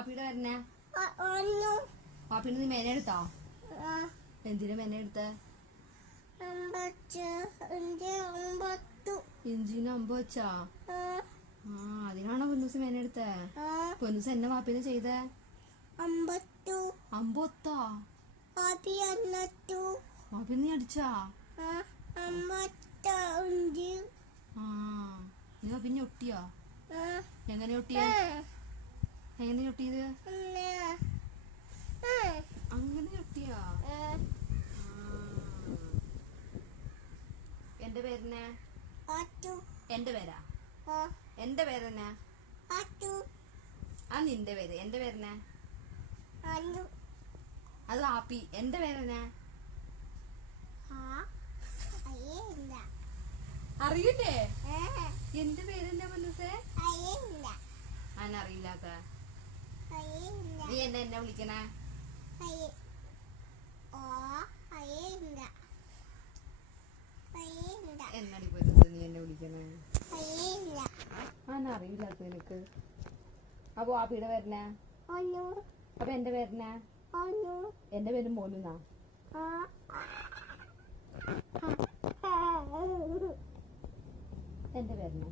വാപ്പിയുടെ വരണേ വാപ്പിന്റെ നീ മേനെ എടുത്തോ എന്തിനാ മേനെ എടുത്ത ഇഞ്ചിന് അമ്പ വെച്ചാ അതിനാണോ പൊന്നൂസ് മേനെ എടുത്തേ പൊന്നൂസ് എന്നെ വാപ്പിനെ ചെയ്തേ അമ്പൊത്താ വാപ്പി നീ അടിച്ചാ നീ പിന്നെ ഒട്ടിയോ എങ്ങനെ ഒട്ടിയ എങ്ങനെ ഒട്ടിയത് അങ്ങനെ ഒട്ടിയോ എന്റെ പേരെന്നെ എന്റെ പേരാ എന്റെ പേരെന്നെ ആ നിന്റെ പേര് എന്റെ പേരെന്നെ അത് ആപ്പി എന്റെ പേരെന്നെ അറിയില്ലേ എന്റെ പേരെന്നെ പൊന്നൂസേ അറിയില്ലാത്ത നീ എന്നെ വിളിക്കണേ എന്നടി പൊന്നൂസേ നീ എന്നെ വിളിക്കണേ അറിയില്ലാത്ത നിനക്ക് അപ്പൊ ആപ്പിയുടെ പേരെന്നെ അപ്പൊ എന്റെ പേരെന്നെ എന്റെ പേര് മോനുന്നാ എന്റെ പേരെന്നെ